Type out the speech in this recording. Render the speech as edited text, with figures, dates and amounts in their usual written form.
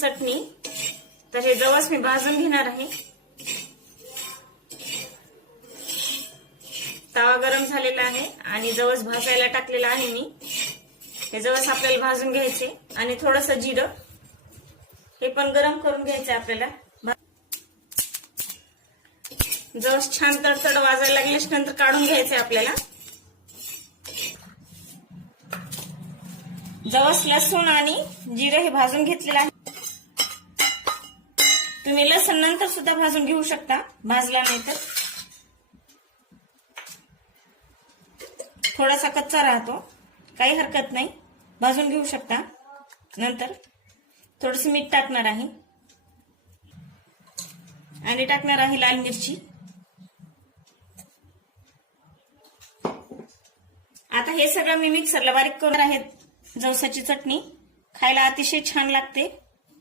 चटणी। तर हे जवस मी भाजून घेणार आहे। तवा गरम झालेला आहे आणि जवस भाजायला टाकलेला आहे मी। हे जवस आपल्याला भाजून घ्यायचे आणि थोडंसं जिरं हे पण गरम करून घ्यायचं आपल्याला। जवस छान तडतड वाजायला लागल्याच्या नंतर काढून घ्यायचे आपल्याला। जवस लसूण आणि जिरं हे भाजून घेतलेलं आहे। तुम्ही लसूण नंतर सुद्धा भाजून घेऊ शकता, भाजला नाही तर। थोडासा कच्चा राहतो, काही हरकत नाही, भाजून घेऊ शकता। नंतर थोडीशी मीठ टाकणार आहे आणि टाकणार आहे लाल मिरची। आता हे सगळं मी मिक्सरला बारीक करणार आहे। जवसाची चटणी खायला अतिशय छान लागते।